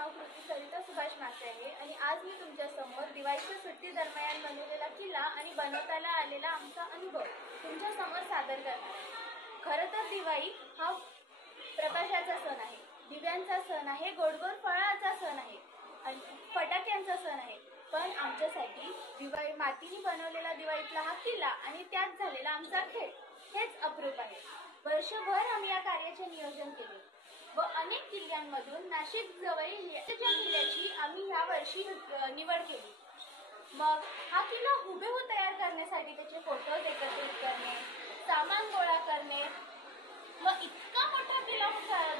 नाव कृती सरिता सुभाष मासे आहे आणि आज मी तुमच्या समोर दिवाळीच्या सुट्टी दरम्यान बनवलेला किल्ला आणि बनवताना आलेला आमचा अनुभव तुमच्या समोर सादर करणार आहे। खरं तर दिवाळी हा प्रकाशाचा सण आहे, दिव्यांचा सण आहे, गोडगोड फळाचा सण आहे आणि फटाक्यांचा सण आहे। पण आमच्यासाठी दिवाळी मातीने बनवलेला दिवाळीतला हा किल्ला आणि त्यात झालेला आमचा खेळ हेच अप्रूप आहे। वर्षभर आम्ही या कार्याचे नियोजन केले व अनेक किल्ल्यांमधून नाशिक जवळील किल्ल्याची आम्ही ह्या वर्षी निवड केली। मग हा किल्ला हुबेहूब तयार करण्यासाठी त्याचे फोटोज एकत्रित करणे, सामान गोळा करणे व इतका मोठा किल्ला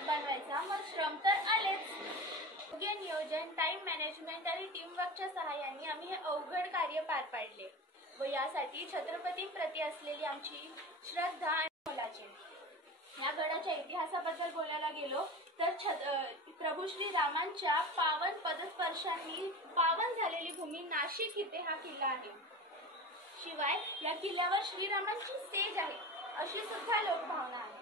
बनवायचा, मग श्रम तर आलेच। योग्य नियोजन, टाइम मॅनेजमेंट आणि टीमवर्कच्या सहाय्याने आम्ही हे अवघड कार्य पार पाडले व यासाठी छत्रपतींप्रती असलेली आमची श्रद्धा आणि मोलाची। या गडाच्या इतिहासाबद्दल बोलायला गेलो तर प्रभू श्री रामांच्या पावन पदस्पर्शांनी पावन झालेली भूमी नाशिक इथे हा किल्ला आहे। शिवाय या किल्ल्यावर श्रीरामांची सेज आहे अशी सुद्धा लोकभावना आहे।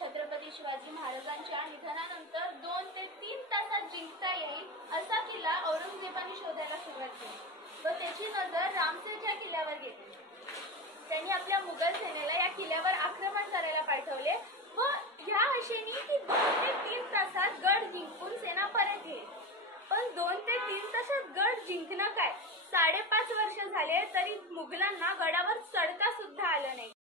छत्रपती शिवाजी महाराजांच्या निधनानंतर 2 ते 3 तासात जिंकता येईल असा किल्ला औरंगजेबाने शोधायला सुरुवात केली व त्याची नजर रामसेनच्या किल्ल्यावर गेली। त्यांनी आपल्या मुघल सेनेला या किल्ल्यावर आक्रमण करायला पाठवले व या आशेने की 2 ते 3 तासात गड जिंकून सेना परत येईल। पण 2 ते 3 तासात गड जिंकणं काय, 5.5 वर्ष झाले तरी मुघलांना गडावर चढता सुद्धा आलं नाही।